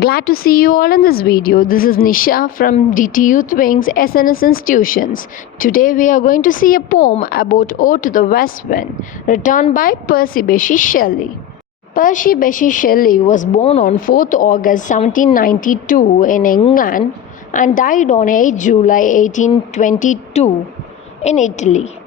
Glad to see you all in this video. This is Nisha from DT Youth Wings SNS Institutions. Today we are going to see a poem about Ode to the West Wind, written by Percy Bysshe Shelley. Percy Bysshe Shelley was born on 4th August 1792 in England and died on 8 July 1822 in Italy.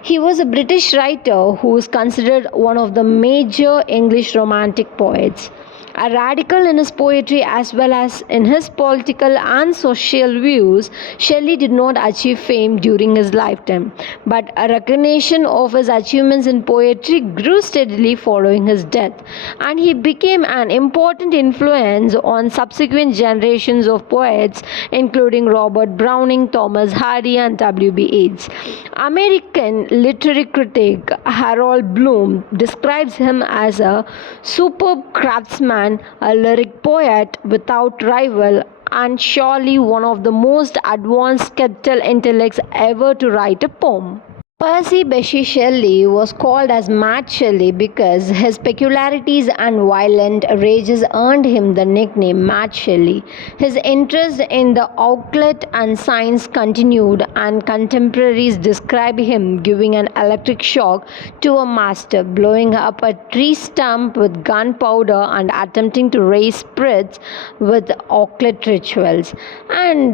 He was a British writer who is considered one of the major English Romantic poets. A radical in his poetry as well as in his political and social views, Shelley did not achieve fame during his lifetime, but a recognition of his achievements in poetry grew steadily following his death, and he became an important influence on subsequent generations of poets, including Robert Browning, Thomas Hardy, and W.B. Yeats. American literary critic Harold Bloom describes him as a superb craftsman, a lyric poet without rival, and surely one of the most advanced skeptical intellects ever to write a poem. Percy Bysshe Shelley was called as Mad Shelley because his peculiarities and violent rages earned him the nickname Mad Shelley. His interest in the occult and science continued, and contemporaries describe him giving an electric shock to a master, blowing up a tree stump with gunpowder, and attempting to raise spirits with occult rituals. And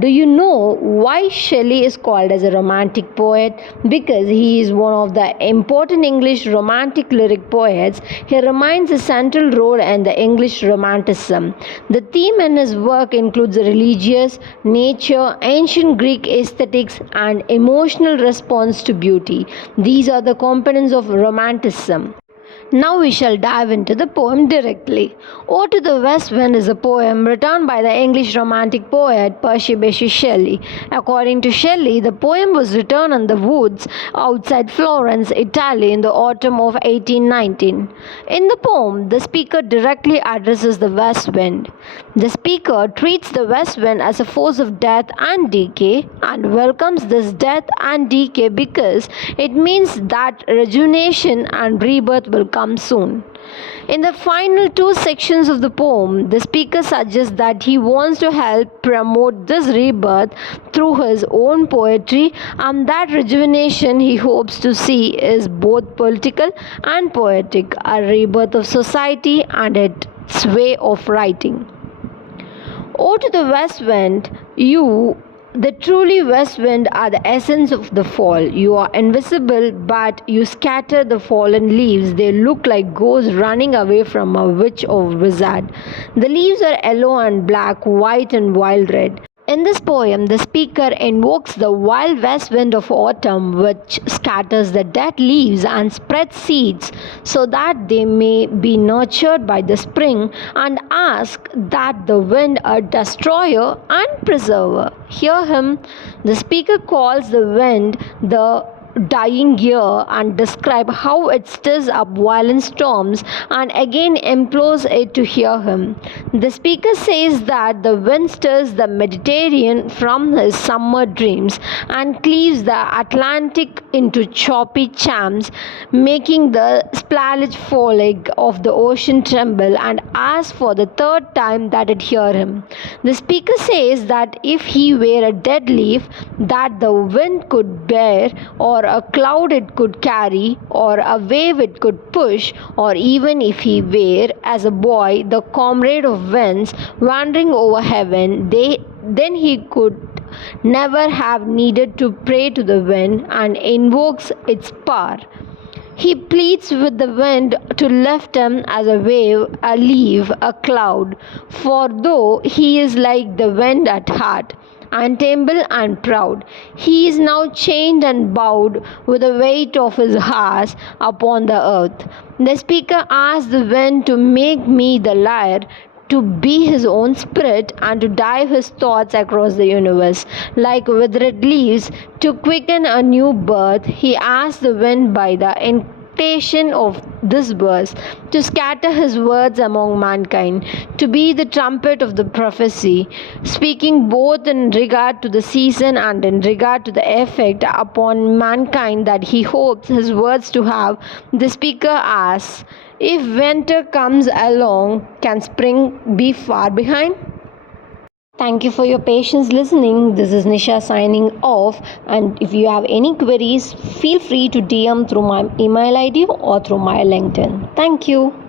do you know why Shelley is called as a romantic poet? Because he is one of the important English romantic lyric poets. He remains a central role in the English Romanticism. The theme in his work includes religious, nature, ancient Greek aesthetics, and emotional response to beauty. These are the components of Romanticism. Now we shall dive into the poem directly. Ode to the West Wind is a poem written by the English Romantic poet Percy Bysshe Shelley. According to Shelley, the poem was written in the woods outside Florence, Italy in the autumn of 1819. In the poem, the speaker directly addresses the west wind. The speaker treats the west wind as a force of death and decay, and welcomes this death and decay because it means that rejuvenation and rebirth will come soon. In the final two sections of the poem, the speaker suggests that he wants to help promote this rebirth through his own poetry, and that rejuvenation he hopes to see is both political and poetic, a rebirth of society and its way of writing. Ode to the West Wind, the truly west wind, are the essence of the fall. You are invisible, but you scatter the fallen leaves. They look like ghosts running away from a witch or wizard. The leaves are yellow and black, white and wild red. In this poem, the speaker invokes the wild west wind of autumn, which scatters the dead leaves and spreads seeds so that they may be nurtured by the spring, and asks that the wind a destroyer and preserver. Hear him. The speaker calls the wind the dying year and describe how it stirs up violent storms, and again implores it to hear him. The speaker says that the wind stirs the Mediterranean from his summer dreams and cleaves the Atlantic into choppy channels, making the splendid foliage of the ocean tremble, and asks for the third time that it hear him. The speaker says that if he were a dead leaf that the wind could bear, or a cloud it could carry, or a wave it could push, or even if he were, as a boy, the comrade of winds wandering over heaven, then he could never have needed to pray to the wind, and invokes its power. He pleads with the wind to lift him as a wave, a leaf, a cloud, for though he is like the wind at heart, untamable and proud, he is now chained and bowed with the weight of his heart upon the earth. The speaker asks the wind to make me the lyre, to be his own spirit, and to dive his thoughts across the universe like withered leaves, to quicken a new birth. He asks the wind by the expectation of this verse, to scatter his words among mankind, to be the trumpet of the prophecy, speaking both in regard to the season and in regard to the effect upon mankind that he hopes his words to have. The speaker asks, if winter comes along, can spring be far behind? Thank you for your patience listening. This is Nisha signing off. And if you have any queries, feel free to DM through my email ID or through my LinkedIn. Thank you.